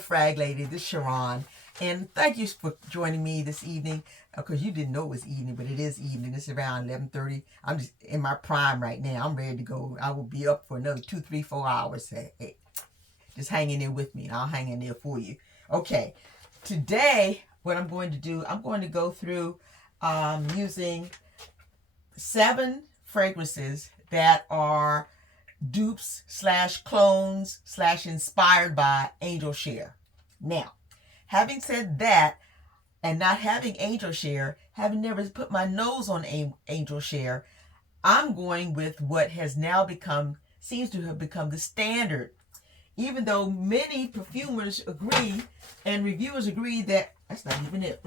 Frag Lady. This is Sharon. And thank you for joining me this evening. Because you didn't know it was evening, but it is evening. It's around 11:30. I'm just in my prime right now. I'm ready to go. I will be up for another 2, 3, 4 hours. Hey, just hang in there with me, and I'll hang in there for you. Okay. Today, what I'm going to do, I'm going to go through using 7 fragrances that are dupes / clones / inspired by Angel Share. Now, having said that, and not having Angel Share, having never put my nose on Angel Share, I'm going with what has now seems to have become the standard. Even though many perfumers agree and reviewers agree that, that's not even it,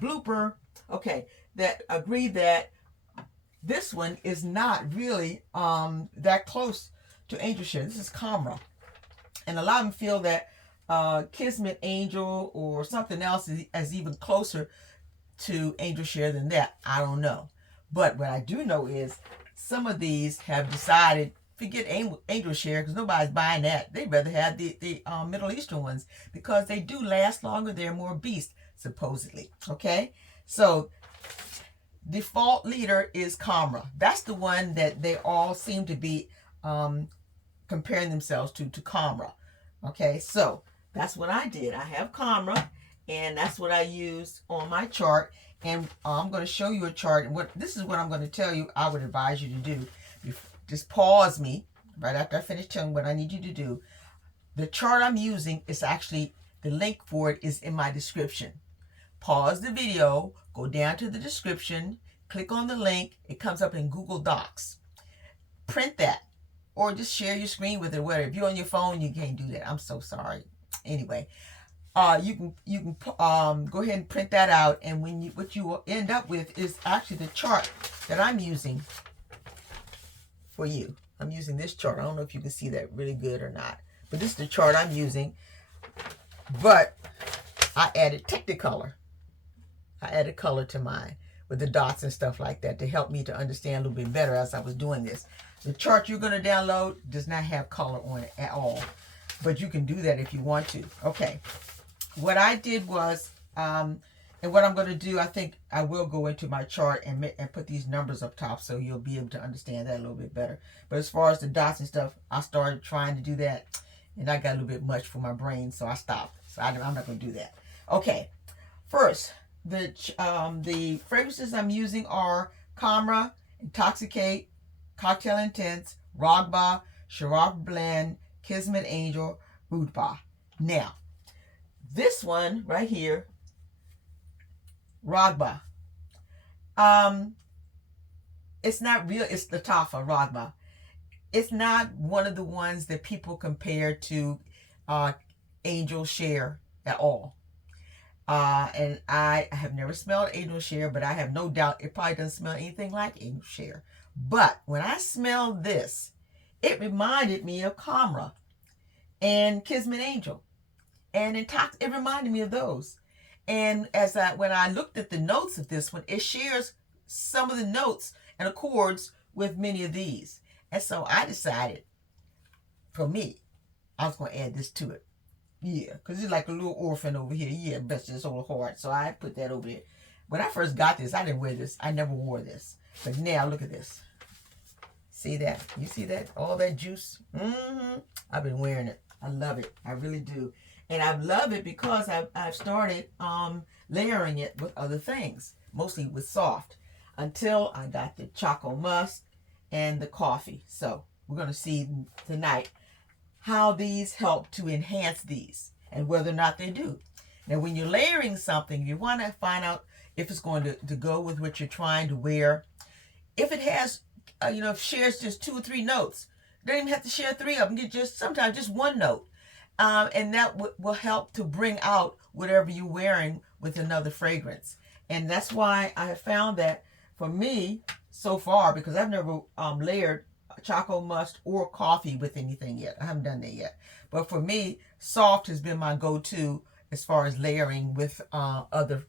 blooper, okay, that agree that this one is not really that close to Angel Share. This is Khamrah. And a lot of them feel that Kismet Angel or something else is even closer to Angel Share than that. I don't know. But what I do know is some of these have decided, forget Angel Share, because nobody's buying that. They'd rather have the Middle Eastern ones because they do last longer. They're more beast, supposedly. Okay? So default leader is Khamrah. That's the one that they all seem to be comparing themselves to Khamrah. Okay, so that's what I did. I have Khamrah, and that's what I used on my chart. And I'm going to show you a chart. And this is what I'm going to tell you I would advise you to do. Just pause me right after I finish telling you what I need you to do. The chart I'm using is actually, the link for it is in my description. Pause the video, go down to the description, click on the link. It comes up in Google Docs. Print that, or just share your screen with it, whatever. If you're on your phone, you can't do that. I'm so sorry. Anyway, you can go ahead and print that out, and what you will end up with is actually the chart that I'm using for you. I'm using this chart. I don't know if you can see that really good or not, but this is the chart I'm using. But I added Technicolor. I added color to mine with the dots and stuff like that to help me to understand a little bit better as I was doing this. The chart you're going to download does not have color on it at all, but you can do that if you want to. Okay, what I did was, and what I'm going to do, I think I will go into my chart and put these numbers up top so you'll be able to understand that a little bit better. But as far as the dots and stuff, I started trying to do that, and I got a little bit much for my brain, so I stopped. So I'm not going to do that. Okay, first, the fragrances I'm using are Khamrah, Intoxicate, Cocktail Intense, Ragba, Sharaf Blend, Kismet Angel, Rudba. Now, this one right here, Ragba. It's not real. It's the Tafa Ragba. It's not one of the ones that people compare to Angel Share at all. And I have never smelled Angel Share, but I have no doubt it probably doesn't smell anything like Angel Share. But when I smelled this, it reminded me of Khamrah and Kismet Angel, and it reminded me of those. And when I looked at the notes of this one, it shares some of the notes and accords with many of these. And so I decided, for me, I was going to add this to it. Yeah, because it's like a little orphan over here. Yeah, bless his whole heart. So I put that over there. When I first got this, I didn't wear this. I never wore this. But now, look at this. See that? You see that? All that juice? I've been wearing it. I love it. I really do. And I love it because I've started layering it with other things, mostly with soft, until I got the Choco Musk and the coffee. So we're going to see tonight how these help to enhance these and whether or not they do. Now, when you're layering something, you want to find out if it's going to go with what you're trying to wear. If it has, if it shares just 2 or 3 notes, you don't even have to share 3 of them. Get sometimes just 1 note. And that will help to bring out whatever you're wearing with another fragrance. And that's why I have found that for me so far, because I've never layered Choco Musk or coffee with anything yet. I haven't done that yet. But for me, soft has been my go-to as far as layering with other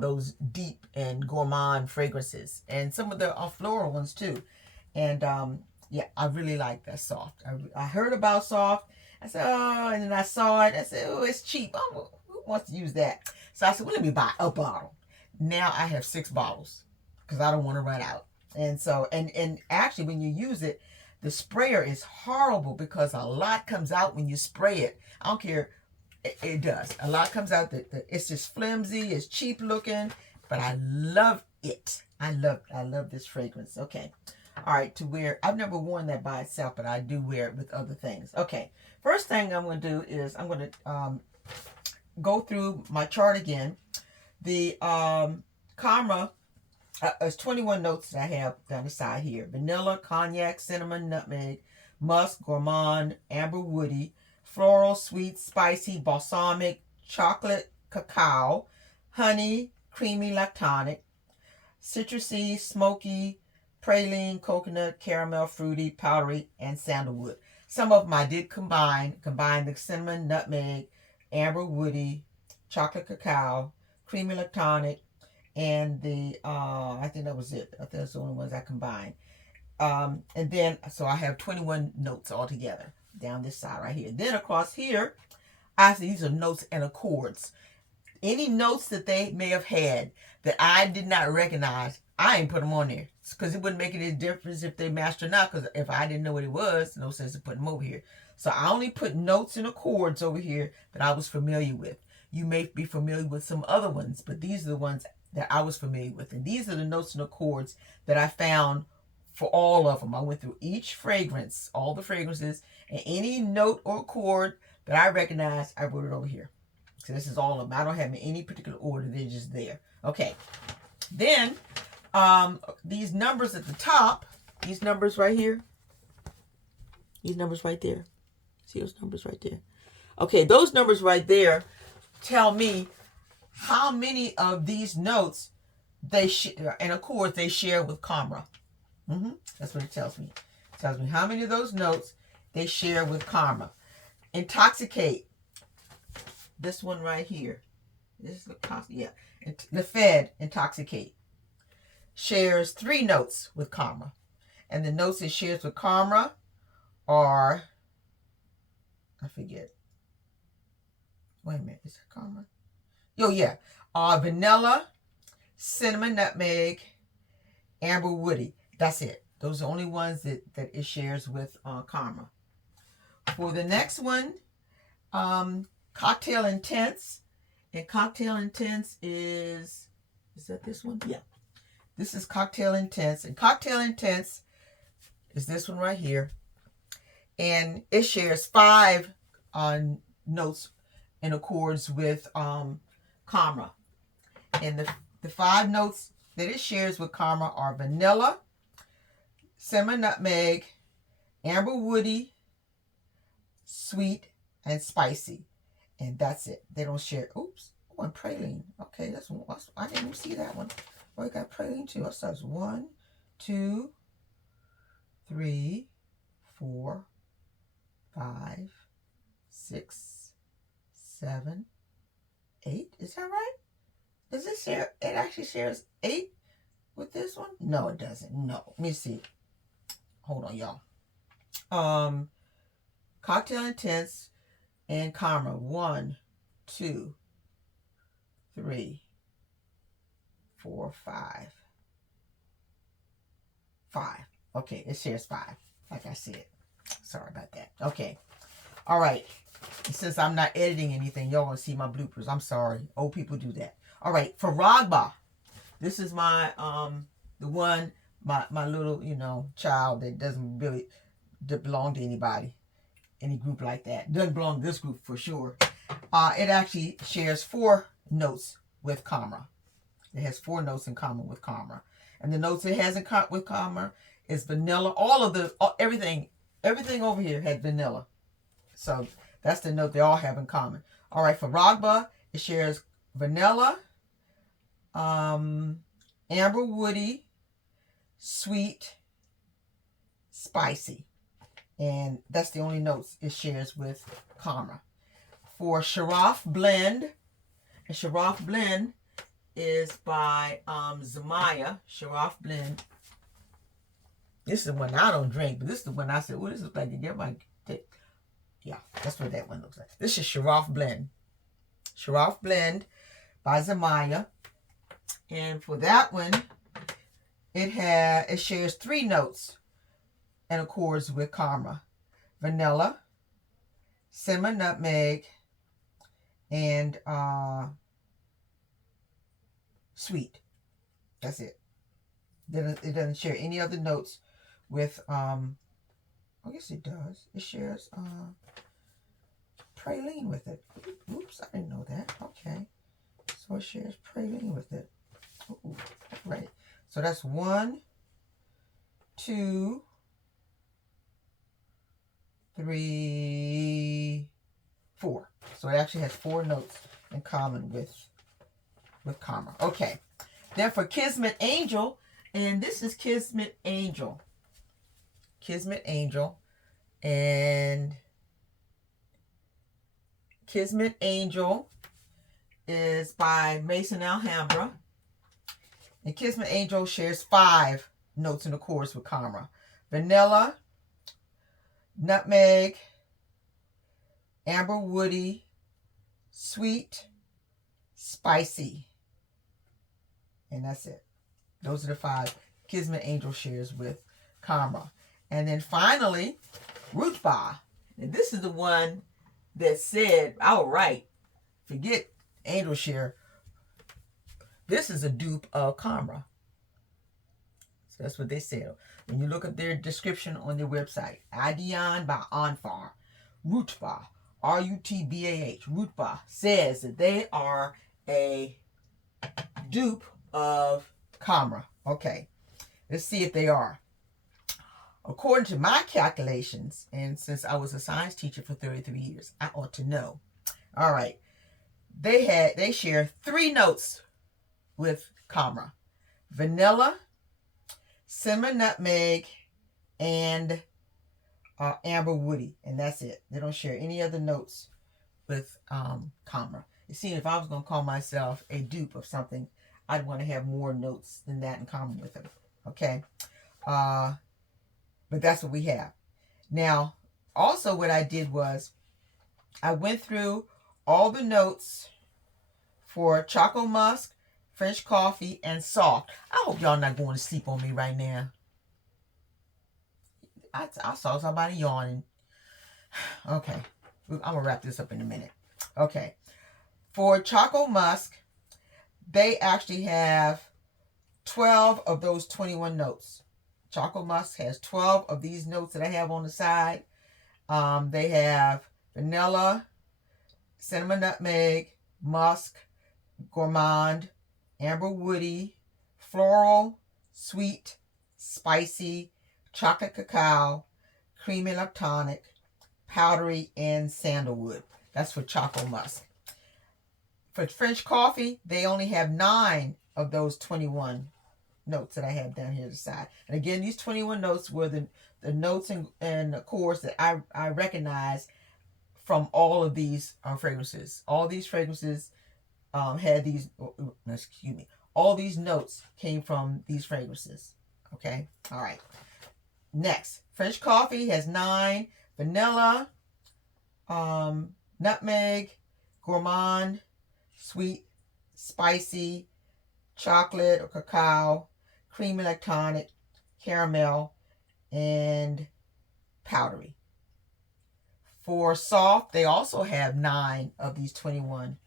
those deep and gourmand fragrances, and some of the floral ones too. And yeah, I really like that soft. I heard about soft, I said, oh, and then I saw it. I said, oh, it's cheap. Oh, who wants to use that? So I said, well, let me buy a bottle. Now I have 6 bottles because I don't want to run out. And so, and actually when you use it, the sprayer is horrible because a lot comes out when you spray it. I don't care. It does. A lot comes out. It's just flimsy. It's cheap looking, but I love it. I love this fragrance. Okay. All right. To wear, I've never worn that by itself, but I do wear it with other things. Okay. First thing I'm going to do is I'm going to go through my chart again. The Khamrah, there's 21 notes that I have down the side here. Vanilla, cognac, cinnamon, nutmeg, musk, gourmand, amber woody, floral, sweet, spicy, balsamic, chocolate, cacao, honey, creamy, lactonic, citrusy, smoky, praline, coconut, caramel, fruity, powdery, and sandalwood. Some of them I did combine the cinnamon, nutmeg, amber woody, chocolate cacao, creamy lactonic, and the I think that was it. I think that's the only ones I combined. And then so I have 21 notes altogether down this side right here. Then across here, I see these are notes and accords. Any notes that they may have had that I did not recognize, I ain't put them on there because it wouldn't make any difference if they matched or not. Because if I didn't know what it was, no sense in putting them over here. So I only put notes and accords over here that I was familiar with. You may be familiar with some other ones, but these are the ones that I was familiar with. And these are the notes and accords that I found for all of them. I went through each fragrance, all the fragrances, and any note or accord that I recognize, I wrote it over here. So this is all of them. I don't have them in any particular order. They're just there. Okay. Then these numbers at the top, these numbers right here, these numbers right there. See those numbers right there? Okay, those numbers right there tell me how many of these notes and accords they share with Khamrah. That's what it tells me. It tells me how many of those notes they share with Khamrah. Intoxicate. This one right here. This is the Fed Intoxicate shares 3 notes with Khamrah, and the notes it shares with Khamrah are, I forget. Wait a minute, is it Khamrah? Oh yeah, vanilla, cinnamon, nutmeg, amber woody. That's it. Those are the only ones that it shares with Khamrah. For the next one, Cocktail Intense. And Cocktail Intense is that this one? Yeah. This is Cocktail Intense. And Cocktail Intense is this one right here. And it shares 5 notes and accords with Khamrah. And the 5 notes that it shares with Khamrah are vanilla, cinnamon, nutmeg, amber woody, sweet, and spicy. And that's it. They don't share. Oops. Oh, and praline. Okay, that's one. I didn't even see that one. Oh, you got praline too. So that's 1, 2, 3, 4, 5, 6, 7, 8. Is that right? Does it share? It actually shares 8 with this one? No, it doesn't. No. Let me see. Hold on, y'all. Cocktail Intense and Khamrah. 1, 2, 3, 4, 5. 5. Okay, it shares 5. Like I said. Sorry about that. Okay. All right. Since I'm not editing anything, y'all gonna see my bloopers. I'm sorry. Old people do that. All right. For Ragba, this is my the one my little child that doesn't really belong to anybody, any group like that. Doesn't belong to this group for sure. It actually shares 4 notes with Khamrah. It has 4 notes in common with Khamrah, and the notes it has with Khamrah is vanilla. Everything over here had vanilla, so that's the note they all have in common. All right, for Ragba, it shares vanilla, amber woody, sweet, spicy, and that's the only notes it shares with Khamrah. For Sharaf Blend, and Sharaf Blend is by Zamaya. Sharaf Blend. This is the one I don't drink, but this is the one I said, "Oh, this is like to get my take." Yeah, that's what that one looks like. This is Sharaf Blend. Sharaf Blend by Zamaya. And for that one, it shares 3 notes and accords with Khamrah: vanilla, cinnamon, nutmeg, and sweet. That's it. It doesn't share any other notes with I guess it does. It shares praline with it. Oops, I didn't know that. Okay. So it shares praline with it. Ooh, right. So that's 1, 2, 3, 4. So it actually has 4 notes in common with Khamrah. Okay. Then for Kismet Angel, and this is Kismet Angel. Kismet Angel. And Kismet Angel is by M.A.C and Al-Rehab. And Kismet Angel shares 5 notes and accords with Khamrah: vanilla, nutmeg, amber woody, sweet, spicy. And that's it. Those are the 5 Kismet Angel shares with Khamrah. And then finally, Root Bar. And this is the one that said, all right, forget Angel Share. This is a dupe of Khamrah. So that's what they said. When you look at their description on their website, Adion by Anfar, Root Bar, Rutbah, Root Bar says that they are a dupe of Khamrah. Okay, let's see if they are. According to my calculations, and since I was a science teacher for 33 years, I ought to know. All right, they share 3 notes with Khamrah: vanilla, cinnamon, nutmeg, and amber woody, and that's it. They don't share any other notes with Khamrah. You see, if I was going to call myself a dupe of something, I'd want to have more notes than that in common with them. Okay, but that's what we have. Now, also what I did was I went through all the notes for Choco Musk, French Coffee, and Soft. I hope y'all not going to sleep on me right now. I saw somebody yawning. Okay, I'm going to wrap this up in a minute. Okay, for Choco Musk, they actually have 12 of those 21 notes. Choco Musk has 12 of these notes that I have on the side. They have vanilla, cinnamon, nutmeg, musk, gourmand, amber woody, floral, sweet, spicy, chocolate cacao, creamy lactonic, powdery, and sandalwood. That's for Choco Musk. For French Coffee, they only have 9 of those 21 notes that I have down here to the side. And again, these 21 notes were the notes and accords that I recognize from all of these fragrances. All these fragrances had these, excuse me, all these notes came from these fragrances. Okay, all right. Next, French Coffee has 9: vanilla, nutmeg, gourmand, sweet, spicy, chocolate or cacao, creamy lactonic, caramel, and powdery. For Soft, they also have 9 of these 21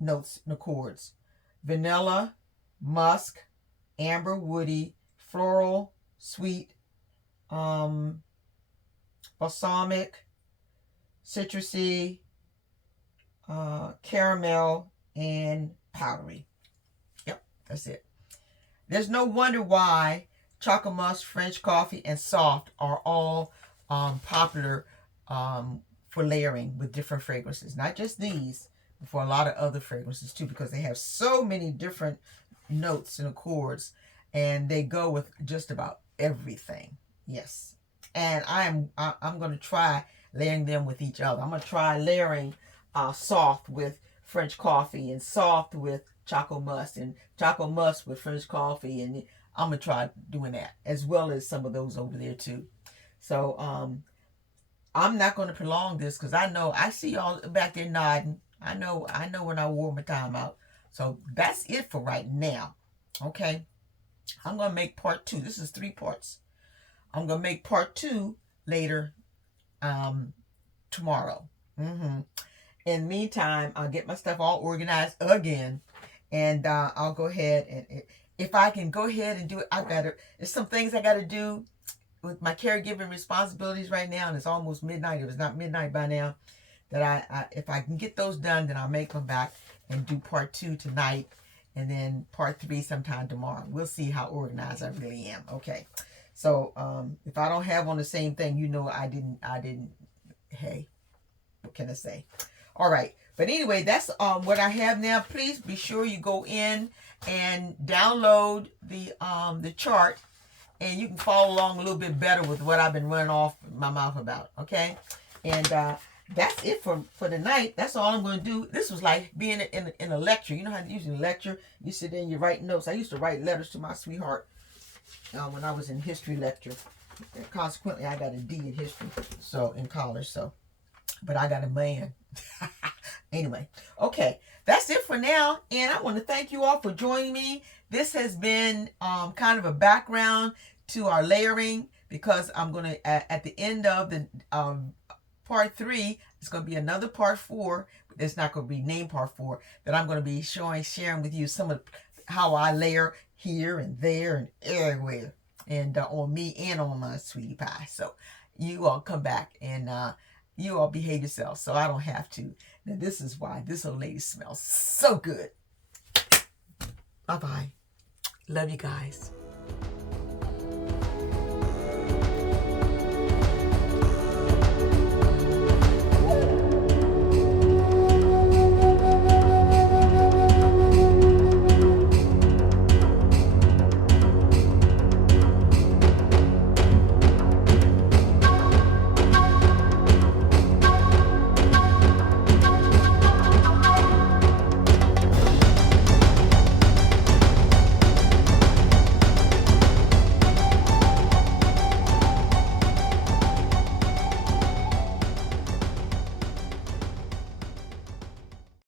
notes and accords: vanilla, musk, amber woody, floral, sweet, balsamic, citrusy, caramel, and powdery. Yep, that's it. There's no wonder why Choco Musk, French Coffee, and Soft are all popular for layering with different fragrances. Not just these, but for a lot of other fragrances too, because they have so many different notes and accords, and they go with just about everything. Yes, and I'm going to try layering them with each other. I'm going to try layering Soft with French Coffee, and Soft with Choco Musk, and Choco Musk with French Coffee, and I'm going to try doing that, as well as some of those over there too. So I'm not going to prolong this because I see y'all back there nodding. I know when I wore my time out. So that's it for right now. Okay. I'm going to make part 2. This is 3 parts. I'm going to make part 2 later tomorrow. In the meantime, I'll get my stuff all organized again. And I'll go ahead and if I can go ahead and do it, there's some things I got to do with my caregiving responsibilities right now, and it's almost midnight. If it's not midnight by now, that if I can get those done, then I'll make them back and do part 2 tonight, and then part 3 sometime tomorrow. We'll see how organized I really am. Okay, so if I don't have on the same thing, I didn't. Hey, what can I say? All right, but anyway, that's what I have now. Please be sure you go in and download the chart, and you can follow along a little bit better with what I've been running off my mouth about, okay? And that's it for tonight. That's all I'm going to do. This was like being in a lecture. You know how to use a lecture? You sit there and you write notes. I used to write letters to my sweetheart when I was in history lecture. And consequently, I got a D in history, so in college. So, but I got a man. Anyway, okay. That's it for now. And I want to thank you all for joining me. This has been kind of a background to our layering, because I'm going to, at the end of the part 3, it's going to be another part 4. It's not going to be named part 4, that I'm going to be sharing with you some of how I layer here and there and everywhere. And on me and on my sweetie pie. So you all come back and you all behave yourselves so I don't have to. Now this is why this old lady smells so good. Bye-bye. Love you guys.